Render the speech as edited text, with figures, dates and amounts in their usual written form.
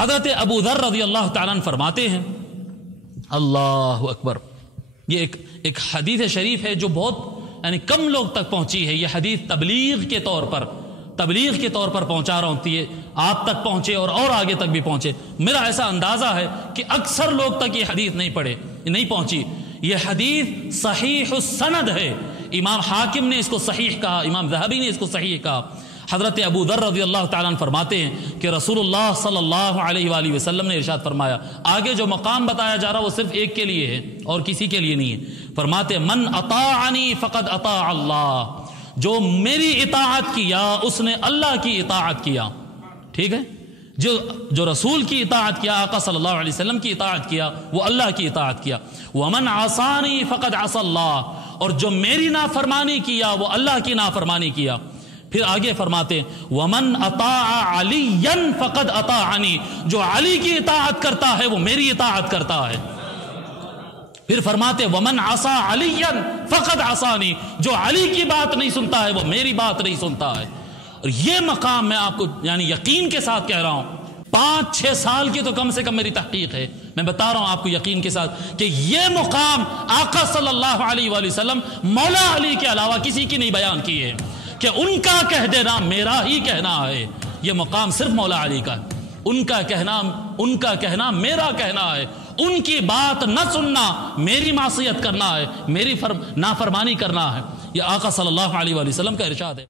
हज़रत अबू ज़र रज़ियल्लाहु ताला अन्हु फरमाते हैं, अल्लाहु अकबर, ये एक हदीस शरीफ है जो बहुत यानी कम लोग तक पहुंची है। ये हदीस तबलीग के तौर पर पहुंचा रहा होती है, आप तक पहुंचे और आगे तक भी पहुंचे। मेरा ऐसा अंदाजा है कि अक्सर लोग तक ये हदीस नहीं पहुंची। ये हदीस सहीह सनद है। इमाम हाकिम ने इसको सहीह कहा, इमाम ज़हबी ने इसको सहीह कहा। हज़रत अबू ज़र रज़ियल्लाहु ताला अन्हु फरमाते हैं कि रसूलुल्लाह सल्लल्लाहु अलैहि वसल्लम ने इरशाद फरमाया, आगे जो मकाम बताया जा रहा वो सिर्फ एक के लिए है और किसी के लिए नहीं है। फरमाते मन अताअनी फ़क़द अता अल्लाह, जो मेरी इताअत किया उसने अल्लाह की इताअत किया। ठीक है, जो रसूल की इताअत किया, आका सल्लल्लाहु अलैहि वसल्लम की इताअत किया, वो अल्लाह की इताअत किया। वमन आसानी फ़क़द असल्लाह, और जो मेरी नाफरमानी किया वो अल्लाह की नाफरमानी किया। फिर आगे फरमाते वमन अताअ अलीयन फ़क़द अताअनी, जो अली की इताअत करता है वो मेरी इताअत करता है। फिर फरमाते वमन आसा अलीयन फ़क़द आसानी, जो अली की बात नहीं सुनता है वो मेरी बात नहीं सुनता है। और ये मकाम मैं आपको यानी यकीन के साथ कह रहा हूं, 5-6 साल की तो कम से कम मेरी तहकीक है, मैं बता रहा हूं आपको यकीन के साथ कि ये मुकाम आका सल्लल्लाहु अलैहि वसल्लम मौला अली के अलावा किसी की नहीं बयान की है कि उनका कह देना मेरा ही कहना है। ये मुकाम सिर्फ मौला अली का है। उनका कहना मेरा कहना है। उनकी बात न सुनना मेरी मासियत करना है, मेरी नाफरमानी करना है। यह आका सल्लल्लाहु अलैहि वसल्लम का इरशाद है।